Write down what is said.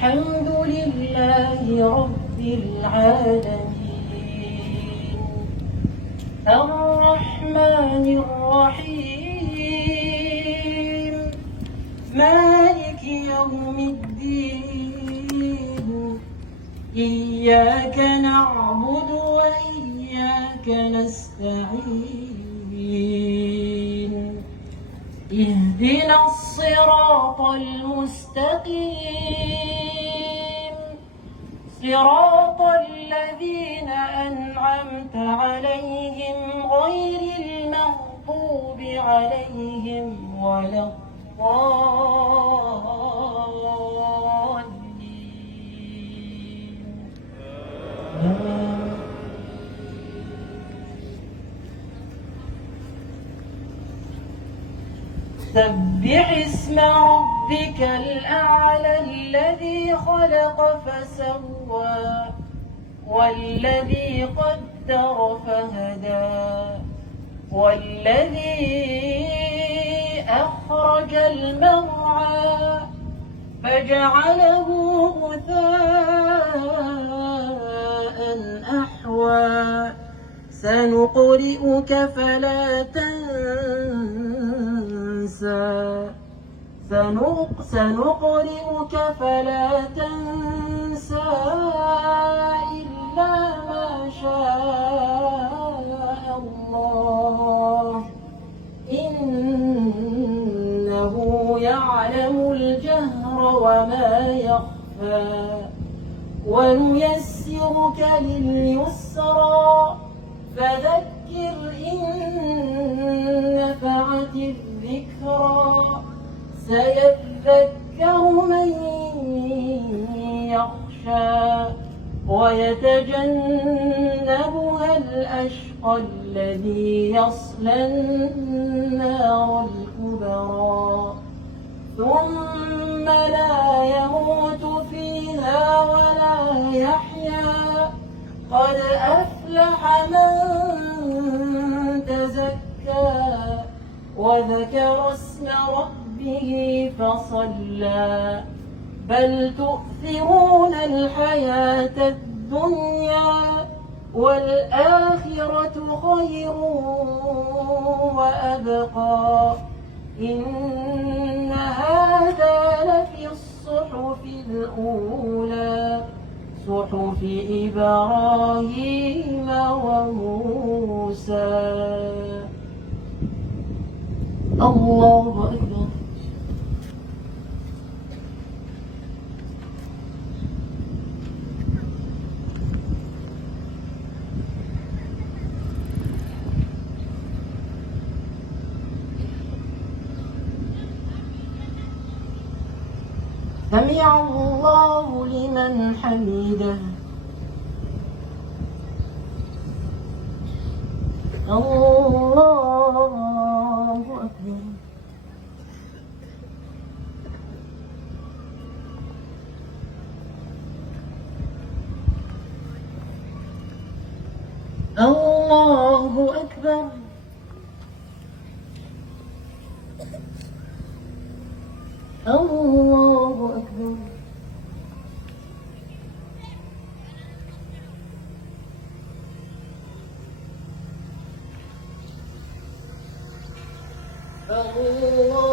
الحمد لله رب العالمين الرحمن الرحيم مالك يوم الدين إياك نعبد وإياك نستعين اهدنا الصراط المستقيم صراط الذين أنعمت عليهم غير المغضوب عليهم ولا الضالين. سبح اسم ربك الأعلى الذي خلق فسوى والذي قدر فهدى والذي أخرج المرعى فجعله غثاء أحوى سنقرئك فلا تنسى سنقرئك فلا تنسى إلا ما شاء الله إنه يعلم الجهر وما يخفى ونيسرك لليسرى فذكر إن نفعت الذكرى سيذكر من يخشى ويتجنبها الأشقى الذي يصلى النار الكبرى ثم لا يموت فيها ولا يحيا قد أفلح من تزكى وذكر اسم ربه فصلى بل تؤثرون الحياة الدنيا والآخرة خير وأبقى إن هذا لفي الصحف الأولى صحف إبراهيم وموسى. الله أكبر. سمع الله لمن حمده. الله أكبر. الله أكبر. الله أكبر. الله